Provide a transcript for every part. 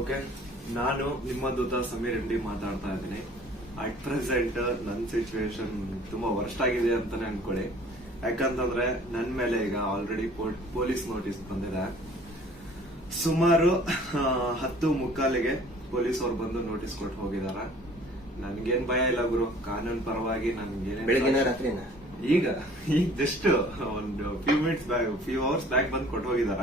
Okay ನಾನು ನಿಮ್ಮ ದೂತ ಸಮೀರ್ ರೆಡ್ಡಿ ಮಾತಾಡ್ತಾ ಇದ್ದೀನಿ ಅಟ್ ಪ್ರೆಸೆಂಟ್ ನನ್ನ ಸಿಚುವೇಶನ್ ತುಂಬಾ ವರ್ಸ್ಟ್ ಆಗಿದೆ ಅಂತಾನೆ ಅನ್ಕೊಳ್ಳಿ ಯಾಕಂತಂದ್ರೆ ನನ್ನ ಮೇಲೆ ಈಗ ಆಲ್ರೆಡಿ ಪೊಲೀಸ್ ನೋಟಿಸ್ ಬಂದಿದೆ ಸುಮಾರು ಹತ್ತು ಮುಕ್ಕಾಲಿಗೆ ಪೊಲೀಸ್ ಅವ್ರು ಬಂದು ನೋಟಿಸ್ ಕೊಟ್ಟು ಹೋಗಿದಾರ ನನ್ಗೇನ್ ಭಯ ಇಲ್ಲ ಗುರು ಕಾನೂನು ಪರವಾಗಿ ನನ್ಗೆ ಈಗ ಈಗ ಜಸ್ಟ್ ಒಂದು few minutes few hours back ಬಂದು ಕೊಟ್ಟು ಹೋಗಿದಾರ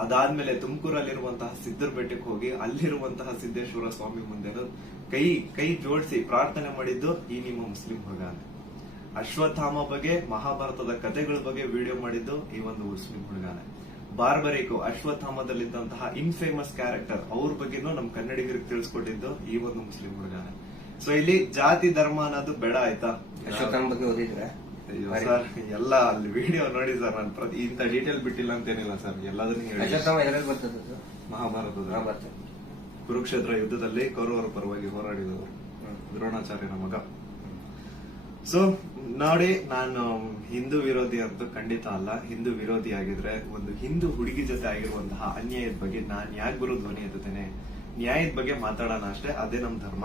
ಅದಾದ್ಮೇಲೆ ತುಮಕೂರಲ್ಲಿರುವಂತಹ ಸಿದ್ದರ ಬೆಟ್ಟಕ್ಕೆ ಹೋಗಿ ಅಲ್ಲಿರುವಂತಹ ಸಿದ್ದೇಶ್ವರ ಸ್ವಾಮಿ ಮುಂದೆನು ಕೈ ಕೈ ಜೋಡಿಸಿ ಪ್ರಾರ್ಥನೆ ಮಾಡಿದ್ದು ಈ ನಿಮ್ಮ ಮುಸ್ಲಿಂ ಹುಡುಗ ಅಶ್ವತ್ಥಾಮ ಬಗ್ಗೆ ಮಹಾಭಾರತದ ಕಥೆಗಳ ಬಗ್ಗೆ ವಿಡಿಯೋ ಮಾಡಿದ್ದು ಈ ಒಂದು ಮುಸ್ಲಿಂ ಹುಡುಗಾನೆ ಬಾರ್ಬರಿಕು ಅಶ್ವತ್ಥಾಮದಲ್ಲಿದ್ದಂತಹ ಇನ್ ಫೇಮಸ್ ಕ್ಯಾರೆಕ್ಟರ್ ಅವ್ರ ಬಗ್ಗೆನೂ ನಮ್ ಕನ್ನಡಿಗರಿಗೆ ತಿಳಿಸ್ಕೊಟ್ಟಿದ್ದು ಈ ಒಂದು ಮುಸ್ಲಿಂ ಹುಡುಗಾನೆ ಸೊ ಇಲ್ಲಿ ಜಾತಿ ಧರ್ಮ ಅನ್ನೋದು ಬೇಡ ಆಯ್ತಾ ಅಶ್ವತ್ಥಾಮ ಬಗ್ಗೆ ಓದಿದ್ರೆ ಸರ್ ಎಲ್ಲ ಅಲ್ಲಿ ವಿಡಿಯೋ ನೋಡಿ ಸರ್ ನಾನು ಪ್ರತಿ ಇಂಥ ಡೀಟೇಲ್ ಬಿಟ್ಟಿಲ್ಲ ಅಂತೇನಿಲ್ಲ ಸರ್ ಎಲ್ಲದನ್ನೂ ಮಹಾಭಾರತದ ಮಹಾಭಾರತ. ಕುರುಕ್ಷೇತ್ರ ಯುದ್ಧದಲ್ಲಿ ಕೌರವರ ಪರವಾಗಿ ಹೋರಾಡಿದವರು ದ್ರೋಣಾಚಾರ್ಯನ ಮಗ ಸೊ ನೋಡಿ ನಾನು ಹಿಂದೂ ವಿರೋಧಿ ಅಂತೂ ಖಂಡಿತ ಅಲ್ಲ ಹಿಂದೂ ವಿರೋಧಿ ಆಗಿದ್ರೆ ಒಂದು ಹಿಂದೂ ಹುಡುಗಿ ಜೊತೆ ಆಗಿರುವಂತಹ ಅನ್ಯಾಯದ ಬಗ್ಗೆ ನಾನು ಯಾಕೆ ಬರೋ ಧ್ವನಿ ಎತ್ತುತ್ತೇನೆ ನ್ಯಾಯದ ಬಗ್ಗೆ ಮಾತಾಡೋಣ ಅಷ್ಟೇ ಅದೇ ನಮ್ಮ ಧರ್ಮ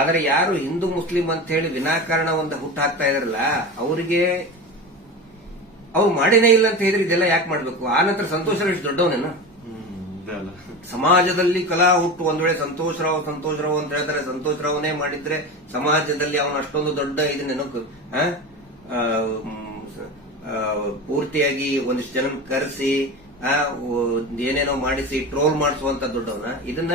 ಆದರೆ ಯಾರು ಹಿಂದೂ ಮುಸ್ಲಿಂ ಅಂತ ಹೇಳಿ ವಿನಾಕಾರಣ ಒಂದು ಹುಟ್ಟು ಹಾಕ್ತಾ ಇದ್ರಲ್ಲ ಅವರಿಗೆ ಅವ್ರು ಮಾಡಿನೇ ಇಲ್ಲ ಅಂತ ಹೇಳಿದ್ರೆ ಇದೆಲ್ಲ ಯಾಕೆ ಮಾಡಬೇಕು ಆ ನಂತರ ಸಂತೋಷ ಎಷ್ಟು ದೊಡ್ಡವನೇನ ಸಮಾಜದಲ್ಲಿ ಕಲಾ ಹುಟ್ಟು ಒಂದ್ ವೇಳೆ ಸಂತೋಷರಾವ್ ಸಂತೋಷರಾವ್ ಅಂತ ಹೇಳ್ತಾರೆ ಸಂತೋಷರಾವನೇ ಮಾಡಿದ್ರೆ ಸಮಾಜದಲ್ಲಿ ಅವನ ಅಷ್ಟೊಂದು ದೊಡ್ಡ ಇದು ಆ ಪೂರ್ತಿಯಾಗಿ ಒಂದಿಷ್ಟು ಜನ ಕರೆಸಿ ಏನೇನೋ ಮಾಡಿಸಿ ಟ್ರೋಲ್ ಮಾಡಿಸುವಂತ ದೊಡ್ಡವನ ಇದನ್ನ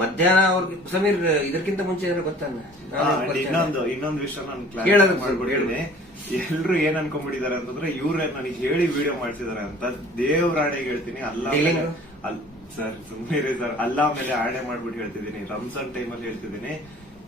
ಮಧ್ಯಾಹ್ನ ಅವ್ರಿಗೆ ಸಮೀರ್ ಇದಕ್ಕಿಂತ ಮುಂಚೆ ಏನಾದ್ರು ಗೊತ್ತಾಗ ಇನ್ನೊಂದು ಇನ್ನೊಂದು ವಿಷಯ ನಾನು ಮಾಡ್ಬಿಡಿ ಹೇಳಿ ಎಲ್ರು ಏನ್ ಅನ್ಕೊಂಡ್ಬಿಟ್ಟಿದ್ದಾರೆ ಅಂತಂದ್ರೆ ಇವ್ರೆ ನನಗೆ ಹೇಳಿ ವಿಡಿಯೋ ಮಾಡ್ಸಿದಾರೆ ಅಂತ ದೇವ್ರ ಆಣೆಗೆ ಹೇಳ್ತೀನಿ ಅಲ್ಲ ಸರ್ ಸುಮ್ಮನೆ ಸರ್ ಅಲ್ಲ ಮೇಲೆ ಆಣೆ ಮಾಡ್ಬಿಟ್ಟು ಹೇಳ್ತಿದ್ದೀನಿ ರಂಜಾನ್ ಟೈಮ್ ಅಲ್ಲಿ ಹೇಳ್ತಿದ್ದೀನಿ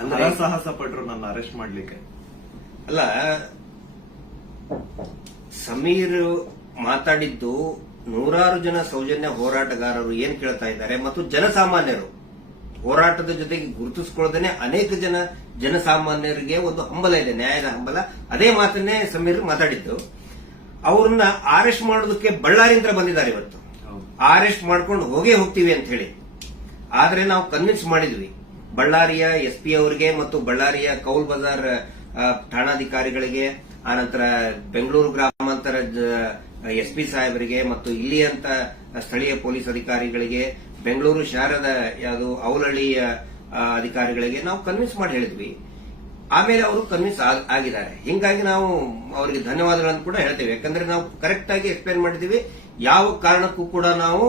ಅಂದ್ರೆ ಸಾಹಸ ಪಟ್ರು ನನ್ನ ಅರೆಸ್ಟ್ ಮಾಡ್ಲಿಕ್ಕೆ ಅಲ್ಲ ಸಮೀರ್ ಮಾತಾಡಿದ್ದು ನೂರಾರು ಜನ ಸೌಜನ್ಯ ಹೋರಾಟಗಾರರು ಏನ್ ಕೇಳ್ತಾ ಇದ್ದಾರೆ ಮತ್ತು ಜನಸಾಮಾನ್ಯರು ಹೋರಾಟದ ಜೊತೆಗೆ ಗುರುತಿಸಿಕೊಳ್ಳದೇನೆ ಅನೇಕ ಜನ ಜನಸಾಮಾನ್ಯರಿಗೆ ಒಂದು ಹಂಬಲ ಇದೆ ನ್ಯಾಯದ ಹಂಬಲ ಅದೇ ಮಾತನ್ನೇ ಸಮೀರ್ ಮಾತಾಡಿದ್ದು ಅವ್ರನ್ನ ಅರೆಸ್ಟ್ ಮಾಡೋದಕ್ಕೆ ಬಳ್ಳಾರಿಯಿಂದ ಬಂದಿದ್ದಾರೆ ಇವತ್ತು ಅರೆಸ್ಟ್ ಮಾಡ್ಕೊಂಡು ಹೋಗೇ ಹೋಗ್ತೀವಿ ಅಂತ ಹೇಳಿ ಆದ್ರೆ ನಾವು ಕನ್ವಿನ್ಸ್ ಮಾಡಿದ್ವಿ ಬಳ್ಳಾರಿಯ ಎಸ್ ಪಿ ಅವರಿಗೆ ಮತ್ತು ಬಳ್ಳಾರಿಯ ಕೌಲ್ ಬಜಾರ್ ಠಾಣಾಧಿಕಾರಿಗಳಿಗೆ ಆನಂತರ ಬೆಂಗಳೂರು ಗ್ರಾಮಾಂತರ ಎಸ್ ಪಿ ಸಾಹೇಬರಿಗೆ ಮತ್ತು ಇಲ್ಲಿಯಂತ ಸ್ಥಳೀಯ ಪೊಲೀಸ್ ಅಧಿಕಾರಿಗಳಿಗೆ ಬೆಂಗಳೂರು ಶಹರದ ಯಾವುದು ಅವಲಹಳ್ಳಿಯ ಅಧಿಕಾರಿಗಳಿಗೆ ನಾವು ಕನ್ವಿನ್ಸ್ ಮಾಡಿ ಹೇಳಿದ್ವಿ ಆಮೇಲೆ ಅವರು ಕನ್ವಿನ್ಸ್ ಆಗಿದ್ದಾರೆ ಹಿಂಗಾಗಿ ನಾವು ಅವರಿಗೆ ಧನ್ಯವಾದಗಳನ್ನು ಕೂಡ ಹೇಳ್ತೇವೆ ಯಾಕಂದ್ರೆ ನಾವು ಕರೆಕ್ಟ್ ಆಗಿ ಎಕ್ಸ್ಪ್ಲೇನ್ ಮಾಡಿದೀವಿ ಯಾವ ಕಾರಣಕ್ಕೂ ಕೂಡ ನಾವು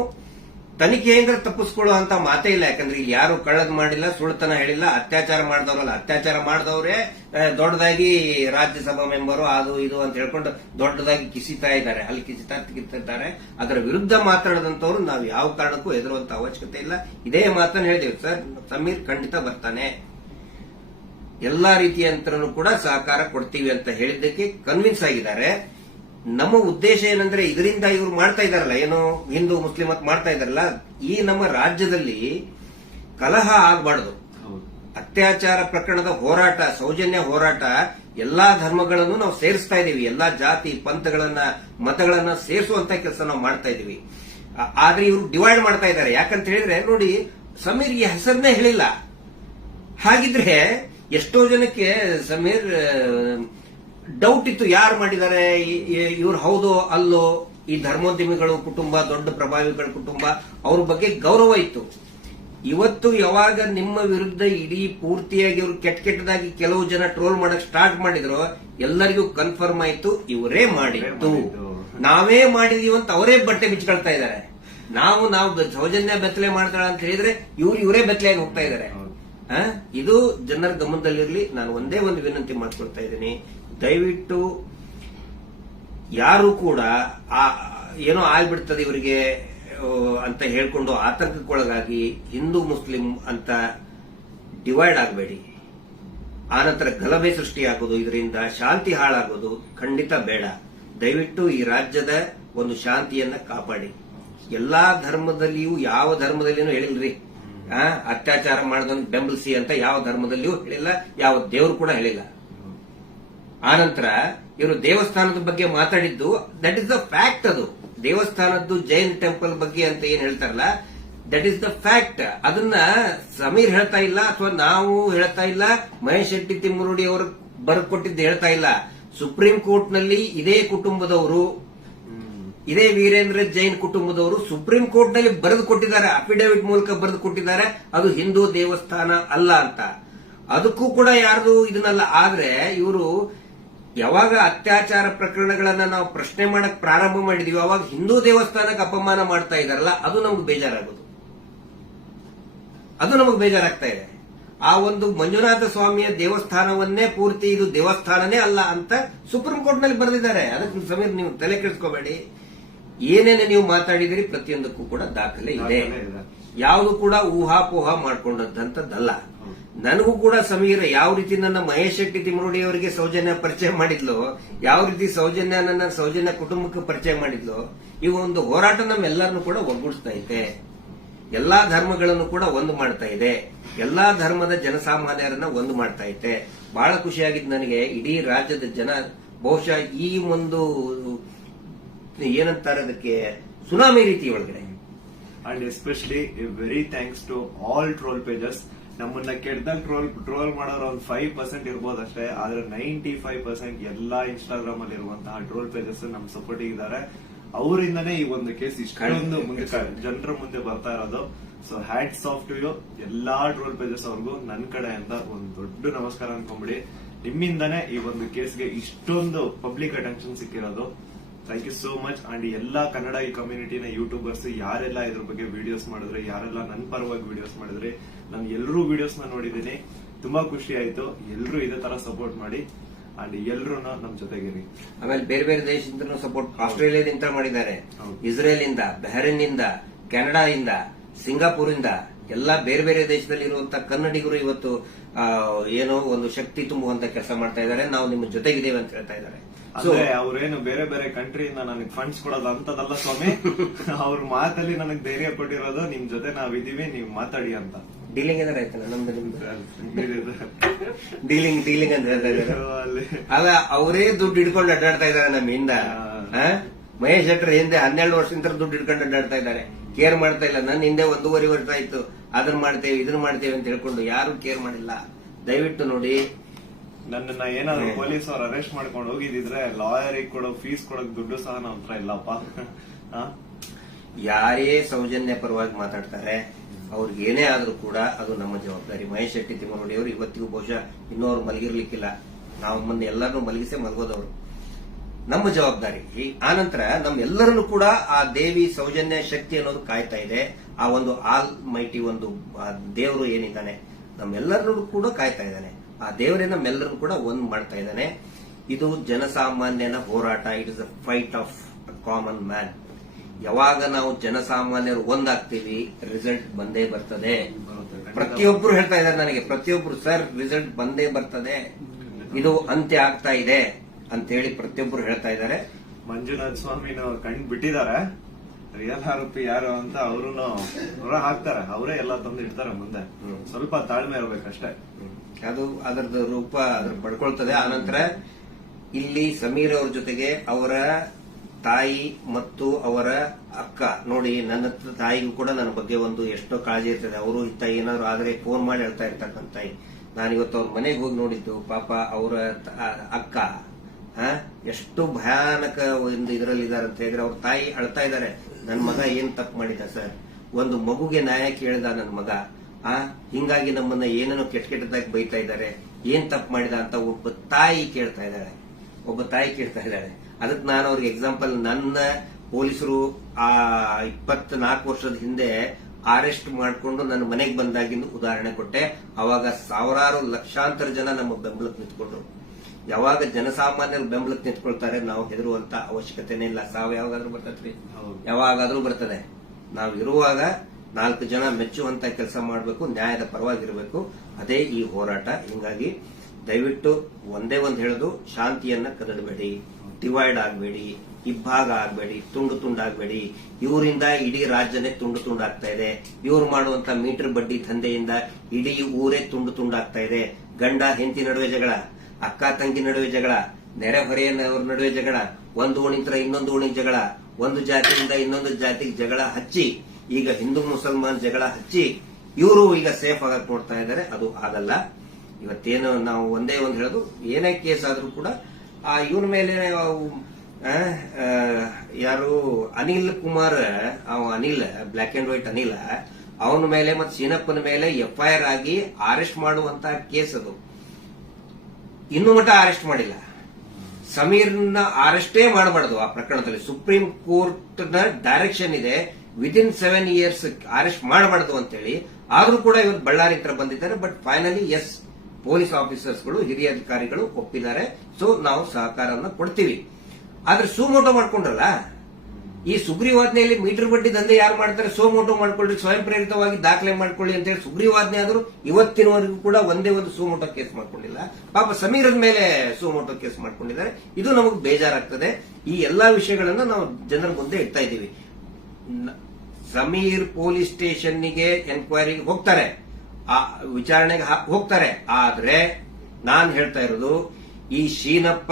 ತನಿಖೆ ತನಿಖೆಯಿಂದ ತಪ್ಪಿಸ್ಕೊಳ್ಳುವಂತ ಮಾತೇ ಇಲ್ಲ ಯಾಕಂದ್ರೆ ಇಲ್ಲಿ ಯಾರು ಕಳ್ಳದ್ ಮಾಡಿಲ್ಲ ಸುಳ್ತನ ಹೇಳಿಲ್ಲ ಅತ್ಯಾಚಾರ ಮಾಡಿದವರಲ್ಲ ಅತ್ಯಾಚಾರ ಮಾಡಿದವರೇ ದೊಡ್ಡದಾಗಿ ರಾಜ್ಯಸಭಾ ಮೆಂಬರು ಅದು ಇದು ಅಂತ ಹೇಳ್ಕೊಂಡು ದೊಡ್ಡದಾಗಿ ಕಿಸಿತಾ ಇದ್ದಾರೆ ಅಲ್ಲಿ ಕಿಸಿತಾ ಕಿತ್ತಿದ್ದಾರೆ ಅದರ ವಿರುದ್ಧ ಮಾತಾಡದಂತವ್ರು ನಾವು ಯಾವ ಕಾರಣಕ್ಕೂ ಹೆದರುವಂತ ಅವಶ್ಯಕತೆ ಇಲ್ಲ ಇದೇ ಮಾತನ್ನು ಹೇಳಿದೆವು ಸರ್ ಸಮೀರ್ ಖಂಡಿತ ಬರ್ತಾನೆ ಎಲ್ಲಾ ರೀತಿಯ ಕೂಡ ಸಹಕಾರ ಕೊಡ್ತೀವಿ ಅಂತ ಹೇಳಿದ್ದಕ್ಕೆ ಕನ್ವಿನ್ಸ್ ಆಗಿದ್ದಾರೆ ನಮ್ಮ ಉದ್ದೇಶ ಏನಂದ್ರೆ ಇದರಿಂದ ಇವರು ಮಾಡ್ತಾ ಇದಾರಲ್ಲ ಏನು ಹಿಂದೂ ಮುಸ್ಲಿಂ ಅಂತ ಮಾಡ್ತಾ ಇದಾರಲ್ಲ ಈ ನಮ್ಮ ರಾಜ್ಯದಲ್ಲಿ ಕಲಹ ಆಗಬಾರ್ದು ಅತ್ಯಾಚಾರ ಪ್ರಕರಣದ ಹೋರಾಟ ಸೌಜನ್ಯ ಹೋರಾಟ ಎಲ್ಲಾ ಧರ್ಮಗಳನ್ನು ನಾವು ಸೇರಿಸ್ತಾ ಇದೀವಿ ಎಲ್ಲಾ ಜಾತಿ ಪಂಥಗಳನ್ನ ಮತಗಳನ್ನ ಸೇರಿಸುವಂತ ಕೆಲಸ ನಾವು ಮಾಡ್ತಾ ಇದೀವಿ ಆದ್ರೆ ಇವರು ಡಿವೈಡ್ ಮಾಡ್ತಾ ಇದಾರೆ ಯಾಕಂತ ಹೇಳಿದ್ರೆ ನೋಡಿ ಸಮೀರ್ ಈ ಹೆಸರನ್ನೇ ಹೇಳಿಲ್ಲ ಹಾಗಿದ್ರೆ ಎಷ್ಟೋ ಜನಕ್ಕೆ ಸಮೀರ್ ಡೌಟ್ ಇತ್ತು ಯಾರು ಮಾಡಿದ್ದಾರೆ ಇವ್ರು ಹೌದು ಅಲ್ಲೋ ಈ ಧರ್ಮೋದ್ಯಮಿಗಳು ಕುಟುಂಬ ದೊಡ್ಡ ಪ್ರಭಾವಿಗಳ ಕುಟುಂಬ ಅವ್ರ ಬಗ್ಗೆ ಗೌರವ ಇತ್ತು ಇವತ್ತು ಯಾವಾಗ ನಿಮ್ಮ ವಿರುದ್ಧ ಇಡೀ ಪೂರ್ತಿಯಾಗಿ ಇವರು ಕೆಟ್ಟ ಕೆಟ್ಟದಾಗಿ ಕೆಲವು ಜನ ಟ್ರೋಲ್ ಮಾಡಕ್ ಸ್ಟಾರ್ಟ್ ಮಾಡಿದ್ರು ಎಲ್ಲರಿಗೂ ಕನ್ಫರ್ಮ್ ಆಯ್ತು ಇವರೇ ಮಾಡಿತ್ತು ನಾವೇ ಮಾಡಿದೀವಿ ಅಂತ ಅವರೇ ಬಟ್ಟೆ ಬಿಚ್ಕೊಳ್ತಾ ಇದ್ದಾರೆ ನಾವು ನಾವು ಸೌಜನ್ಯ ಬೆತ್ತಲೆ ಮಾಡ್ತಾಳ ಅಂತ ಹೇಳಿದ್ರೆ ಇವ್ರು ಇವರೇ ಬೆತ್ತಲೆಯಾಗಿ ಹೋಗ್ತಾ ಇದ್ದಾರೆ ಇದು ಜನರ ಗಮನದಲ್ಲಿರಲಿ ನಾನು ಒಂದೇ ಒಂದು ವಿನಂತಿ ಮಾಡ್ಕೊಳ್ತಾ ಇದ್ದೀನಿ ದಯವಿಟ್ಟು ಯಾರು ಕೂಡ ಆ ಏನೋ ಆಗ್ಬಿಡ್ತದೆ ಇವರಿಗೆ ಅಂತ ಹೇಳ್ಕೊಂಡು ಆತಂಕಕ್ಕೊಳಗಾಗಿ ಹಿಂದೂ ಮುಸ್ಲಿಂ ಅಂತ ಡಿವೈಡ್ ಆಗಬೇಡಿ ಆನಂತರ ಗಲಭೆ ಸೃಷ್ಟಿಯಾಗೋದು ಇದರಿಂದ ಶಾಂತಿ ಹಾಳಾಗೋದು ಖಂಡಿತ ಬೇಡ ದಯವಿಟ್ಟು ಈ ರಾಜ್ಯದ ಒಂದು ಶಾಂತಿಯನ್ನ ಕಾಪಾಡಿ ಎಲ್ಲಾ ಧರ್ಮದಲ್ಲಿಯೂ ಯಾವ ಧರ್ಮದಲ್ಲಿನೂ ಹೇಳಿಲ್ರಿ ಅತ್ಯಾಚಾರ ಮಾಡೋದನ್ನು ಬೆಂಬಲಿಸಿ ಅಂತ ಯಾವ ಧರ್ಮದಲ್ಲಿಯೂ ಹೇಳಿಲ್ಲ ಯಾವ ದೇವರು ಕೂಡ ಹೇಳಿಲ್ಲ ಆನಂತರ ಇವರು ದೇವಸ್ಥಾನದ ಬಗ್ಗೆ ಮಾತಾಡಿದ್ದು ದಟ್ ಇಸ್ ದ ಫ್ಯಾಕ್ಟ್ ಅದು ದೇವಸ್ಥಾನದ್ದು ಜೈನ್ ಟೆಂಪಲ್ ಬಗ್ಗೆ ಅಂತ ಏನ್ ಹೇಳ್ತಾರಲ್ಲ ದಟ್ ಇಸ್ ದ ಫ್ಯಾಕ್ಟ್ ಅದನ್ನ ಸಮೀರ್ ಹೇಳ್ತಾ ಇಲ್ಲ ಅಥವಾ ನಾವು ಹೇಳ್ತಾ ಇಲ್ಲ ಮಹೇಶ್ ಶೆಟ್ಟಿ ತಿಮ್ಮುರುಡಿ ಅವರು ಕೊಟ್ಟಿದ್ದು ಹೇಳ್ತಾ ಇಲ್ಲ ಸುಪ್ರೀಂ ಕೋರ್ಟ್ ನಲ್ಲಿ ಇದೇ ಕುಟುಂಬದವರು ಇದೇ ವೀರೇಂದ್ರ ಜೈನ್ ಕುಟುಂಬದವರು ಸುಪ್ರೀಂ ಕೋರ್ಟ್ ನಲ್ಲಿ ಬರೆದು ಕೊಟ್ಟಿದ್ದಾರೆ ಅಫಿಡೇವಿಟ್ ಮೂಲಕ ಬರೆದು ಕೊಟ್ಟಿದ್ದಾರೆ ಅದು ಹಿಂದೂ ದೇವಸ್ಥಾನ ಅಲ್ಲ ಅಂತ ಅದಕ್ಕೂ ಕೂಡ ಯಾರ್ದು ಇದನ್ನಲ್ಲ ಆದ್ರೆ ಇವರು ಯಾವಾಗ ಅತ್ಯಾಚಾರ ಪ್ರಕರಣಗಳನ್ನ ನಾವು ಪ್ರಶ್ನೆ ಮಾಡಕ್ ಪ್ರಾರಂಭ ಮಾಡಿದೀವಿ ಅವಾಗ ಹಿಂದೂ ದೇವಸ್ಥಾನಕ್ಕೆ ಅಪಮಾನ ಮಾಡ್ತಾ ಇದಾರಲ್ಲ ಅದು ನಮ್ಗೆ ಬೇಜಾರಾಗೋದು ಅದು ನಮಗ್ ಬೇಜಾರಾಗ್ತಾ ಇದೆ ಆ ಒಂದು ಮಂಜುನಾಥ ಸ್ವಾಮಿಯ ದೇವಸ್ಥಾನವನ್ನೇ ಪೂರ್ತಿ ಇದು ದೇವಸ್ಥಾನನೇ ಅಲ್ಲ ಅಂತ ಸುಪ್ರೀಂ ಕೋರ್ಟ್ ನಲ್ಲಿ ಬರೆದಿದ್ದಾರೆ ಅದಕ್ಕೆ ಸಮೀರ್ ನೀವು ತಲೆ ಕೆಡಿಸ್ಕೋಬೇಡಿ ಏನೇನೆ ನೀವು ಮಾತಾಡಿದಿರಿ ಪ್ರತಿಯೊಂದಕ್ಕೂ ಕೂಡ ದಾಖಲೆ ಇದೆ ಯಾವುದು ಕೂಡ ಊಹಾಪೋಹ ಮಾಡಿಕೊಂಡಂತದ್ದಲ್ಲ ನನಗೂ ಕೂಡ ಸಮೀರ ಯಾವ ರೀತಿ ನನ್ನ ಮಹೇಶ್ ಶೆಟ್ಟಿ ತಿಮರುಡಿ ಅವರಿಗೆ ಸೌಜನ್ಯ ಪರಿಚಯ ಮಾಡಿದ್ಲು ಯಾವ ರೀತಿ ಸೌಜನ್ಯ ನನ್ನ ಸೌಜನ್ಯ ಕುಟುಂಬಕ್ಕೆ ಪರಿಚಯ ಮಾಡಿದ್ಲು ಈ ಒಂದು ಹೋರಾಟ ನಮ್ಮೆಲ್ಲರನ್ನು ಕೂಡ ಒಗ್ಗೂಡಿಸ್ತಾ ಇದೆ ಎಲ್ಲಾ ಧರ್ಮಗಳನ್ನು ಕೂಡ ಒಂದು ಮಾಡ್ತಾ ಇದೆ ಎಲ್ಲಾ ಧರ್ಮದ ಜನಸಾಮಾನ್ಯರನ್ನ ಒಂದು ಮಾಡ್ತಾ ಇದೆ ಬಹಳ ಖುಷಿಯಾಗಿದ್ದು ನನಗೆ ಇಡೀ ರಾಜ್ಯದ ಜನ ಬಹುಶಃ ಈ ಒಂದು ಏನಂತಾರೆ ಅದಕ್ಕೆ ಸುನಾಮಿ ರೀತಿ ಒಳಗಡೆ and especially very thanks to all troll pages ನಮ್ಮನ್ನ ಕೆಟ್ಟದಾಗ ಟ್ರೋಲ್ ಟ್ರೋಲ್ ಮಾಡೋರು ಒಂದು ಫೈವ್ ಪರ್ಸೆಂಟ್ ಇರ್ಬೋದು ಅಷ್ಟೇ ಆದ್ರೆ ನೈಂಟಿ ಫೈವ್ ಪರ್ಸೆಂಟ್ ಎಲ್ಲಾ ಇನ್ಸ್ಟಾಗ್ರಾಮ್ ಅಲ್ಲಿ ಇರುವಂತಹ ಟ್ರೋಲ್ ಪೇಜಸ್ ನಮ್ ಸಪೋರ್ಟ್ ಇದ್ದಾರೆ ಅವರಿಂದನೇ ಈ ಒಂದು ಕೇಸ್ ಇಷ್ಟೊಂದು ಮುಂದೆ ಜನರ ಮುಂದೆ ಬರ್ತಾ ಇರೋದು ಸೊ ಹ್ಯಾಟ್ ಸಾಫ್ಟ್ ಯು ಎಲ್ಲಾ ಟ್ರೋಲ್ ಪೇಜಸ್ ಅವ್ರಿಗೂ ನನ್ನ ಅಂತ ಒಂದು ದೊಡ್ಡ ನಮಸ್ಕಾರ ಅನ್ಕೊಂಬಿಡಿ ನಿಮ್ಮಿಂದನೇ ಈ ಒಂದು ಕೇಸ್ಗೆ ಇಷ್ಟೊಂದು ಪಬ್ಲಿಕ್ ಅಟೆನ್ಷನ್ ಸಿಕ್ಕಿರೋದು thank you so much and ಎಲ್ಲಾ ಕನ್ನಡ ಈ ಕಮ್ಯುನಿಟಿನ ಯೂಟ್ಯೂಬರ್ಸ್ ಯಾರೆಲ್ಲ ಇದ್ರ ಬಗ್ಗೆ ವಿಡಿಯೋಸ್ ಮಾಡಿದ್ರೆ ಯಾರೆಲ್ಲ ನನ್ನ ಪರವಾಗಿ ವಿಡಿಯೋಸ್ ಮಾಡಿದ್ರೆ ನಾನು ಎಲ್ಲರೂ ವಿಡಿಯೋಸ್ ನ ನೋಡಿದ್ದೀನಿ ತುಂಬಾ ಖುಷಿ ಆಯ್ತು ಎಲ್ಲರೂ ಇದೇ ತರ ಸಪೋರ್ಟ್ ಮಾಡಿ ಅಂಡ್ ಎಲ್ಲರೂ ನಮ್ ಜೊತೆಗಿರಿ ಆಮೇಲೆ ಬೇರೆ ಬೇರೆ ದೇಶದಿಂದ ಸಪೋರ್ಟ್ ಆಸ್ಟ್ರೇಲಿಯಾದಿಂದ ಮಾಡಿದ್ದಾರೆ ಇಸ್ರೇಲ್ ಇಂದ ಬಹರೇನ್ ಇಂದ ಕೆನಡಾ ಇಂದ ಸಿಂಗಾಪುರ್ ಇಂದ ಎಲ್ಲಾ ಬೇರೆ ಬೇರೆ ದೇಶದಲ್ಲಿ ಇರುವಂತ ಕನ್ನಡಿಗರು ಇವತ್ತು ಏನೋ ಒಂದು ಶಕ್ತಿ ತುಂಬುವಂತ ಕೆಲಸ ಮಾಡ್ತಾ ಇದ್ದಾರೆ ನಾವು ನಿಮ್ಮ ಜೊತೆಗಿದ್ದೇವೆ ಅಂತ ಹೇಳ್ತಾ ಇದ್ದಾರೆ ಅದೇ ಅವ್ರೇನು ಬೇರೆ ಬೇರೆ ಕಂಟ್ರಿಯಿಂದ ನನಗೆ ಫಂಡ್ಸ್ ಕೊಡೋದು ಅಂತದಲ್ಲ ಸ್ವಾಮಿ ಅವ್ರ ಮಾತಲ್ಲಿ ನನಗೆ ಧೈರ್ಯ ಕೊಟ್ಟಿರೋದು ನಿಮ್ ಜೊತೆ ನಾವಿದೀವಿ ನೀವ್ ಮಾತಾಡಿ ಅಂತ ಡೀಲಿಂಗ್ ಏನಾರ ಆಯ್ತಲ್ಲ ನಮ್ದು ನಿಮ್ದು ಡೀಲಿಂಗ್ ಡೀಲಿಂಗ್ ಅಂತ ಹೇಳ್ತಾ ಅಲ್ಲ ಅವರೇ ದುಡ್ಡು ಹಿಡ್ಕೊಂಡು ಅಡ್ಡಾಡ್ತಾ ಇದಾರೆ ನಮ್ಮಿಂದ ಮಹೇಶ್ ಶೆಟ್ಟರ್ ಹಿಂದೆ ಹನ್ನೆರಡು ವರ್ಷದಿಂದ ದುಡ್ಡು ಹಿಡ್ಕೊಂಡು ಅಡ್ಡಾಡ್ತಾ ಇದ್ದಾರೆ ಕೇರ್ ಮಾಡ್ತಾ ಇಲ್ಲ ನನ್ನ ಹಿಂದೆ ಒಂದೂವರೆ ವರ್ಷ ಆಯ್ತು ಅದನ್ನ ಮಾಡ್ತೇವೆ ಇದನ್ನ ಮಾಡ್ತೇವೆ ಅಂತ ಹೇಳ್ಕೊಂಡು ಯಾರು ಕೇರ್ ಮಾಡಿಲ್ಲ ದಯವಿಟ್ಟು ನೋಡಿ ನನ್ನ ಏನಾದ್ರು ಪೊಲೀಸ್ ಅವ್ರು ಅರೆಸ್ಟ್ ಮಾಡ್ಕೊಂಡು ಹೋಗಿದ್ರೆ ಲಾಯರ್ ಕೊಡೋ ಫೀಸ್ ಕೊಡೋಕ್ ದುಡ್ಡು ಸಹ ನಮ್ ಹತ್ರ ಇಲ್ಲಪ್ಪ ಯಾರೇ ಸೌಜನ್ಯ ಪರವಾಗಿ ಮಾತಾಡ್ತಾರೆ ಅವ್ರಿಗೆ ಏನೇ ಆದ್ರೂ ಕೂಡ ಅದು ನಮ್ಮ ಜವಾಬ್ದಾರಿ ಮಹೇಶ್ ಶೆಟ್ಟಿ ತಿಮ್ಮನೋಡಿ ಅವರು ಇವತ್ತಿಗೂ ಬಹುಶಃ ಅವ್ರು ಮಲಗಿರ್ಲಿಕ್ಕಿಲ್ಲ ನಾವು ಮೊನ್ನೆ ಎಲ್ಲರನ್ನೂ ಮಲಗಿಸಿ ಮಲಗೋದವರು ನಮ್ಮ ಜವಾಬ್ದಾರಿ ಆ ನಂತರ ನಮ್ಮೆಲ್ಲರನ್ನು ಕೂಡ ಆ ದೇವಿ ಸೌಜನ್ಯ ಶಕ್ತಿ ಅನ್ನೋದು ಕಾಯ್ತಾ ಇದೆ ಆ ಒಂದು ಆಲ್ ಮೈಟಿ ಒಂದು ದೇವರು ಏನಿದ್ದಾನೆ ನಮ್ಮೆಲ್ಲರನ್ನು ಕೂಡ ಕಾಯ್ತಾ ಇದ್ದಾನೆ ಆ ದೇವರೇ ನಮ್ಮೆಲ್ಲರೂ ಕೂಡ ಒಂದ್ ಮಾಡ್ತಾ ಇದ್ದಾನೆ ಇದು ಜನಸಾಮಾನ್ಯನ ಹೋರಾಟ it is a fight of a common man ಯಾವಾಗ ನಾವು ಜನಸಾಮಾನ್ಯರು ಒಂದಾಗ್ತೀವಿ ರಿಸಲ್ಟ್ ಬಂದೇ ಬರ್ತದೆ ಪ್ರತಿಯೊಬ್ರು ಹೇಳ್ತಾ ಇದ್ದಾರೆ ನನಗೆ ಪ್ರತಿಯೊಬ್ರು ಸರ್ ರಿಸಲ್ಟ್ ಬಂದೇ ಬರ್ತದೆ ಇದು ಅಂತ್ಯ ಆಗ್ತಾ ಇದೆ ಅಂತ ಹೇಳಿ ಪ್ರತಿಯೊಬ್ರು ಹೇಳ್ತಾ ಇದ್ದಾರೆ ಮಂಜುನಾಥ್ ಸ್ವಾಮಿ ಕಂಡು ಬಿಟ್ಟಿದ್ದಾರೆ ರಿಯಲ್ ಆರೋಪಿ ಯಾರು ಅಂತ ಅವರು ಹೊರ ಹಾಕ್ತಾರೆ ಅವರೇ ಎಲ್ಲ ತಂದು ಇಡ್ತಾರೆ ಮುಂದೆ ಸ್ವಲ್ಪ ತಾಳ್ಮೆ ಇರ್ಬೇಕಷ್ಟೇ ಅದು ಅದರದ್ದು ರೂಪ ಅದ್ರ ಪಡ್ಕೊಳ್ತದೆ ಆನಂತರ ಇಲ್ಲಿ ಸಮೀರ್ ಅವ್ರ ಜೊತೆಗೆ ಅವರ ತಾಯಿ ಮತ್ತು ಅವರ ಅಕ್ಕ ನೋಡಿ ನನ್ನ ತಾಯಿಗೂ ಕೂಡ ನನ್ನ ಬಗ್ಗೆ ಒಂದು ಎಷ್ಟೋ ಕಾಳಜಿ ಇರ್ತದೆ ಅವರು ಇತ್ತ ಏನಾದ್ರು ಆದರೆ ಫೋನ್ ಮಾಡಿ ಹೇಳ್ತಾ ಇರ್ತಕ್ಕಂಥ ತಾಯಿ ನಾನು ಇವತ್ತು ಅವ್ರ ಮನೆಗೆ ಹೋಗಿ ನೋಡಿದ್ದು ಪಾಪ ಅವರ ಅಕ್ಕ ಎಷ್ಟು ಭಯಾನಕ ಒಂದು ಇದರಲ್ಲಿ ಇದಾರೆ ಅಂತ ಹೇಳಿದ್ರೆ ಅವ್ರ ತಾಯಿ ಅಳ್ತಾ ಇದ್ದಾರೆ ನನ್ನ ಮಗ ಏನ್ ತಪ್ಪು ಮಾಡಿದ ಸರ್ ಒಂದು ಮಗುಗೆ ನ್ಯಾಯ ಕೇಳಿದ ನನ್ನ ಮಗ ಆ ಹಿಂಗಾಗಿ ನಮ್ಮನ್ನ ಏನೇನೋ ಕೆಟ್ಟ ಕೆಟ್ಟದಾಗಿ ಬೈತಾ ಇದ್ದಾರೆ ಏನ್ ತಪ್ಪು ಮಾಡಿದ ಅಂತ ಒಬ್ಬ ತಾಯಿ ಕೇಳ್ತಾ ಇದ್ದಾಳೆ ಒಬ್ಬ ತಾಯಿ ಕೇಳ್ತಾ ಇದ್ದಾಳೆ ಅದಕ್ಕೆ ನಾನು ಅವ್ರಿಗೆ ಎಕ್ಸಾಂಪಲ್ ನನ್ನ ಪೊಲೀಸರು ಆ ನಾಲ್ಕು ವರ್ಷದ ಹಿಂದೆ ಅರೆಸ್ಟ್ ಮಾಡಿಕೊಂಡು ನನ್ನ ಮನೆಗೆ ಬಂದಾಗಿಂದು ಉದಾಹರಣೆ ಕೊಟ್ಟೆ ಅವಾಗ ಸಾವಿರಾರು ಲಕ್ಷಾಂತರ ಜನ ನಮ್ಮ ಬೆಂಬಲಕ್ಕೆ ನಿಂತ್ಕೊಂಡ್ರು ಯಾವಾಗ ಜನಸಾಮಾನ್ಯರು ಬೆಂಬಲಕ್ಕೆ ನಿಂತ್ಕೊಳ್ತಾರೆ ನಾವು ಹೆದರುವಂತ ಅವಶ್ಯಕತೆನೇ ಇಲ್ಲ ಸಾವು ಯಾವಾಗಾದ್ರೂ ಬರ್ತದ್ರಿ ಯಾವಾಗಾದ್ರೂ ಬರ್ತದೆ ನಾವು ಇರುವಾಗ ನಾಲ್ಕು ಜನ ಮೆಚ್ಚುವಂತ ಕೆಲಸ ಮಾಡಬೇಕು ನ್ಯಾಯದ ಪರವಾಗಿರಬೇಕು ಅದೇ ಈ ಹೋರಾಟ ಹಿಂಗಾಗಿ ದಯವಿಟ್ಟು ಒಂದೇ ಒಂದು ಹೇಳೋದು ಶಾಂತಿಯನ್ನ ಕದಡಬೇಡಿ ಡಿವೈಡ್ ಆಗಬೇಡಿ ಇಬ್ಬಾಗ ಆಗಬೇಡಿ ತುಂಡು ತುಂಡಾಗಬೇಡಿ ಇವರಿಂದ ಇಡೀ ರಾಜ್ಯನೇ ತುಂಡು ತುಂಡಾಗ್ತಾ ಇದೆ ಇವ್ರು ಮಾಡುವಂತ ಮೀಟರ್ ಬಡ್ಡಿ ದಂಧೆಯಿಂದ ಇಡೀ ಊರೇ ತುಂಡು ತುಂಡಾಗ್ತಾ ಇದೆ ಗಂಡ ಹೆಂಡತಿ ನಡುವೆ ಜಗಳ ಅಕ್ಕ ತಂಗಿ ನಡುವೆ ಜಗಳ ನೆರೆಹೊರೆಯವ್ರ ನಡುವೆ ಜಗಳ ಒಂದು ಓಣಿಂತರ ಇನ್ನೊಂದು ಓಣಿ ಜಗಳ ಒಂದು ಜಾತಿಯಿಂದ ಇನ್ನೊಂದು ಜಾತಿಗೆ ಜಗಳ ಹಚ್ಚಿ ಈಗ ಹಿಂದೂ ಮುಸಲ್ಮಾನ್ ಜಗಳ ಹಚ್ಚಿ ಇವರು ಈಗ ಸೇಫ್ ಆಗಕ್ ನೋಡ್ತಾ ಇದ್ದಾರೆ ಅದು ಆಗಲ್ಲ ಇವತ್ತೇನು ನಾವು ಒಂದೇ ಒಂದು ಹೇಳೋದು ಏನೇ ಕೇಸ್ ಆದರೂ ಕೂಡ ಆ ಇವನ ಮೇಲೆ ಯಾರು ಅನಿಲ್ ಕುಮಾರ್ ಅವ Anil black and white Anil ಅವನ ಮೇಲೆ ಮತ್ತೆ ಸೀನಪ್ಪನ ಮೇಲೆ ಎಫ್ಐಆರ್ ಆಗಿ ಅರೆಸ್ಟ್ ಮಾಡುವಂತ ಕೇಸ್ ಅದು ಇನ್ನು ಮಟ್ಟ ಅರೆಸ್ಟ್ ಮಾಡಿಲ್ಲ ಸಮೀರ್ನ ಅರೆಸ್ಟೇ ಮಾಡಬಾರ್ದು ಆ ಪ್ರಕರಣದಲ್ಲಿ ಸುಪ್ರೀಂ ನ ಡೈರೆಕ್ಷನ್ ಇದೆ ವಿದಿನ್ ಸೆವೆನ್ ಇಯರ್ಸ್ ಅರೆಸ್ಟ್ ಮಾಡಬಾರ್ದು ಅಂತೇಳಿ ಆದ್ರೂ ಕೂಡ ಇವತ್ತು ಬಳ್ಳಾರಿ ಹತ್ರ ಬಂದಿದ್ದಾರೆ ಬಟ್ ಫೈನಲಿ ಎಸ್ ಪೊಲೀಸ್ ಆಫೀಸರ್ಸ್ಗಳು ಹಿರಿಯ ಅಧಿಕಾರಿಗಳು ಒಪ್ಪಿದ್ದಾರೆ ಸೊ ನಾವು ಸಹಕಾರವನ್ನ ಕೊಡ್ತೀವಿ ಆದ್ರೆ ಸುಮೋಟೋ ಮಾಡ್ಕೊಂಡ್ರಲ್ಲ ಈ ಸುಗ್ರೀವಾಜ್ಞೆಯಲ್ಲಿ ಮೀಟರ್ ಬಡ್ಡಿ ದಂಧೆ ಯಾರು ಮಾಡ್ತಾರೆ ಸೋಮೋಟೋ ಮಾಡ್ಕೊಳ್ಳಿ ಸ್ವಯಂ ಪ್ರೇರಿತವಾಗಿ ದಾಖಲೆ ಮಾಡ್ಕೊಳ್ಳಿ ಅಂತ ಹೇಳಿ ಸುಗ್ರೀವಾಜ್ಞೆ ಆದರೂ ಇವತ್ತಿನವರೆಗೂ ಕೂಡ ಒಂದೇ ಒಂದು ಸುಮೋಟೋ ಕೇಸ್ ಮಾಡ್ಕೊಂಡಿಲ್ಲ ಪಾಪ ಸಮೀರದ ಮೇಲೆ ಸುಮೋಟೋ ಕೇಸ್ ಮಾಡ್ಕೊಂಡಿದ್ದಾರೆ ಇದು ನಮಗೆ ಬೇಜಾರಾಗ್ತದೆ ಈ ಎಲ್ಲಾ ವಿಷಯಗಳನ್ನ ನಾವು ಜನರ ಮುಂದೆ ಇಡ್ತಾ ಇದ್ದೀವಿ ಸಮೀರ್ ಪೊಲೀಸ್ ಸ್ಟೇಷನ್ಗೆ ಎನ್ಕ್ವೈರಿಗೆ ಹೋಗ್ತಾರೆ ಆ ವಿಚಾರಣೆಗೆ ಹೋಗ್ತಾರೆ ಆದ್ರೆ ನಾನು ಹೇಳ್ತಾ ಇರೋದು ಈ ಶೀನಪ್ಪ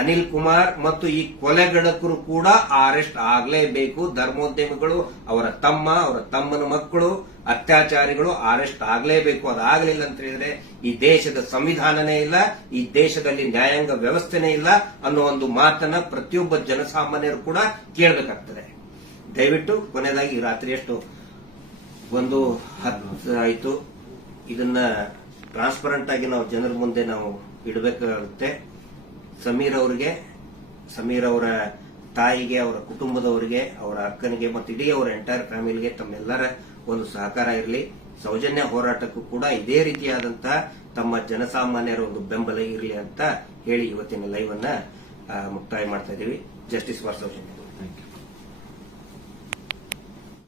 ಅನಿಲ್ ಕುಮಾರ್ ಮತ್ತು ಈ ಕೊಲೆಗಡಕರು ಕೂಡ ಅರೆಸ್ಟ್ ಆಗಲೇಬೇಕು ಧರ್ಮೋದ್ಯಮಿಗಳು ಅವರ ತಮ್ಮ ಅವರ ತಮ್ಮನ ಮಕ್ಕಳು ಅತ್ಯಾಚಾರಿಗಳು ಅರೆಸ್ಟ್ ಆಗಲೇಬೇಕು ಅದಾಗಲಿಲ್ಲ ಅಂತ ಹೇಳಿದ್ರೆ ಈ ದೇಶದ ಸಂವಿಧಾನನೇ ಇಲ್ಲ ಈ ದೇಶದಲ್ಲಿ ನ್ಯಾಯಾಂಗ ವ್ಯವಸ್ಥೆನೇ ಇಲ್ಲ ಅನ್ನೋ ಒಂದು ಮಾತನ್ನ ಪ್ರತಿಯೊಬ್ಬ ಜನಸಾಮಾನ್ಯರು ಕೂಡ ಕೇಳಬೇಕಾಗ್ತದೆ ದಯವಿಟ್ಟು ಕೊನೆಯದಾಗಿ ರಾತ್ರಿ ಎಷ್ಟು ಒಂದು ಹತ್ತು ಆಯಿತು ಇದನ್ನ ಟ್ರಾನ್ಸ್ಪರೆಂಟ್ ಆಗಿ ನಾವು ಜನರ ಮುಂದೆ ನಾವು ಇಡಬೇಕಾಗುತ್ತೆ ಸಮೀರ್ ಅವರಿಗೆ ಸಮೀರ್ ಅವರ ತಾಯಿಗೆ ಅವರ ಕುಟುಂಬದವರಿಗೆ ಅವರ ಅಕ್ಕನಿಗೆ ಮತ್ತು ಇಡೀ ಅವರ ಎಂಟೈರ್ ಫ್ಯಾಮಿಲಿಗೆ ತಮ್ಮೆಲ್ಲರ ಒಂದು ಸಹಕಾರ ಇರಲಿ ಸೌಜನ್ಯ ಹೋರಾಟಕ್ಕೂ ಕೂಡ ಇದೇ ರೀತಿಯಾದಂತಹ ತಮ್ಮ ಜನಸಾಮಾನ್ಯರ ಒಂದು ಬೆಂಬಲ ಇರಲಿ ಅಂತ ಹೇಳಿ ಇವತ್ತಿನ ಲೈವ್ ಅನ್ನ ಮುಕ್ತಾಯ ಮಾಡ್ತಾ ಇದ್ದೀವಿ ಜಸ್ಟಿಸ್ ಫಾರ್ ಸೌಜನ್ಯ